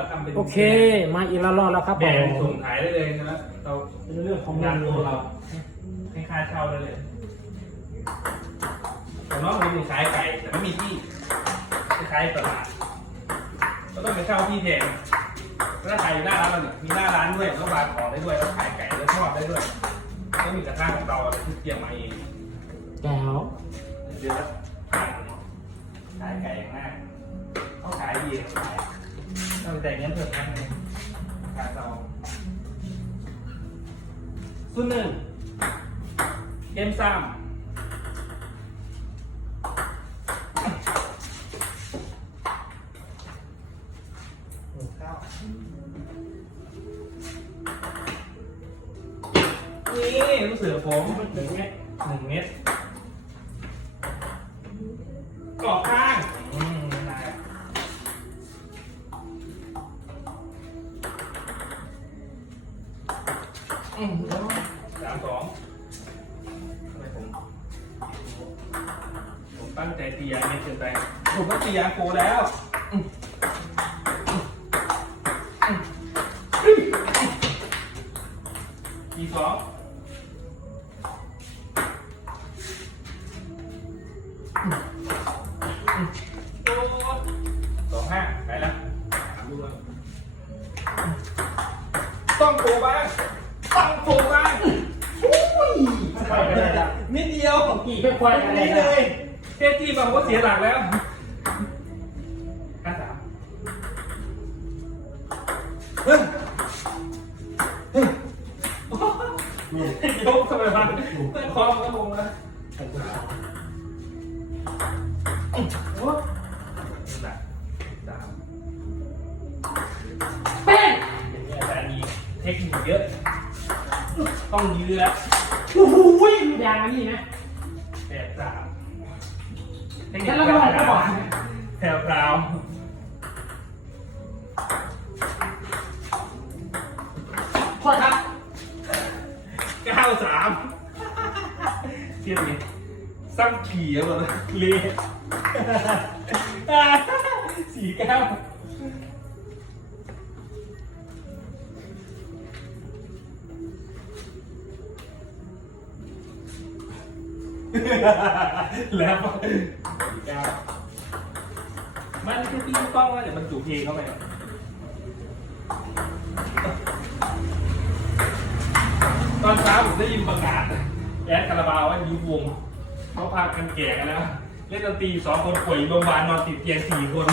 ว่าทำเป็นโอเค มาอีกแล้วรอดแล้วครับแบ่งผส่งมขายได้เลยนะเราเป็นเรื่องของงานเงิตันวเราให้ค่าเช่าได้เลยแต่น้องมันมีขายไก่แต่ไม่มีที่คล้ายๆตลาดก็ต้องไปเช่าที่แพงถ้าขายอยู่หน้าร้านเราเนี่ยมีหน้าร้านด้วยแล้ววางของได้ด้วยแล้วขายไก่แล้วทอดได้ด้วยก็มีกระทะของเราอะไรที่เตรียมมาเอง แก้วเดือนละพันขายไก่อย่างมากเขาขายดีขาย ต้องแต่เงินเพิ่มนะการเราสุดหนึ่งเกมซ้ำหมูข้าวนี่รู้สึกผมหนึ่งเม็ดหนึ่งเม็ดกรอข้า อืมสามสองทำไมผมผมตั้งใจตียาเม็ดเกินไปผมก็ตียาโกแล้วตีสองสองห้าไปแล้วถามดูต้องโกบ้าง ต้งโกบ้างอุ้ยนิดเดียวกี่ไม่ควรอะไรนี่นะเลยเทจีบอกว่าเสียหลักแล้วห้าสามเฮ้ยเฮ้ยยกทำไมวะเต้นคอมก็ลงแล้วโอ้หนักสามเป้งอย่างนี้อาจารย์มีเทคนิคเยอะ ต้องยืดโอ้โหยางนี่นะแปดสามเทคนิแล้ควเราก็บอกก็บอกแถวกราวโทษครับเก้าสามเทียบดิซ้ำขี่แล้วเหรอเละสี่เก้า แล้วสี่เก้ามันคือตีกล้องว่าเดี๋ยวมันจูเพลงเข้าไปหน่อยตอนเช้าผมได้ยินประกาศแอดคาราบาวว่ายุบวงเขาพากันแก่กันแล้วเล่นดนตรีสองคนป่วยอยู่โรงพยาบาลนอนติดเตียงสี่คน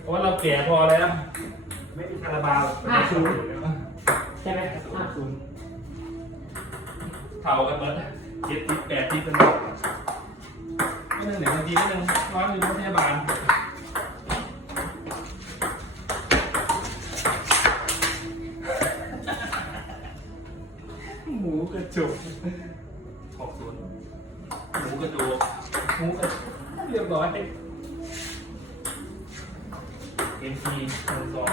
เพราะว่าเราแก่พอแล้ว ไม่มีคาราบาวห้าศูนย์ใช่ไหมห้าศูนย์เท่ากันหมด เจ็ดสิบแปดสิบเป็นหมดไม่นึงเดี๋ยวบางทีก็นึงร้อนอยู่โรงพยาบาลหมูกระจกขอบศูนย์หมูกระจกหมูกระจกเรียบร้อยเอ็มซีหนึ่งสอง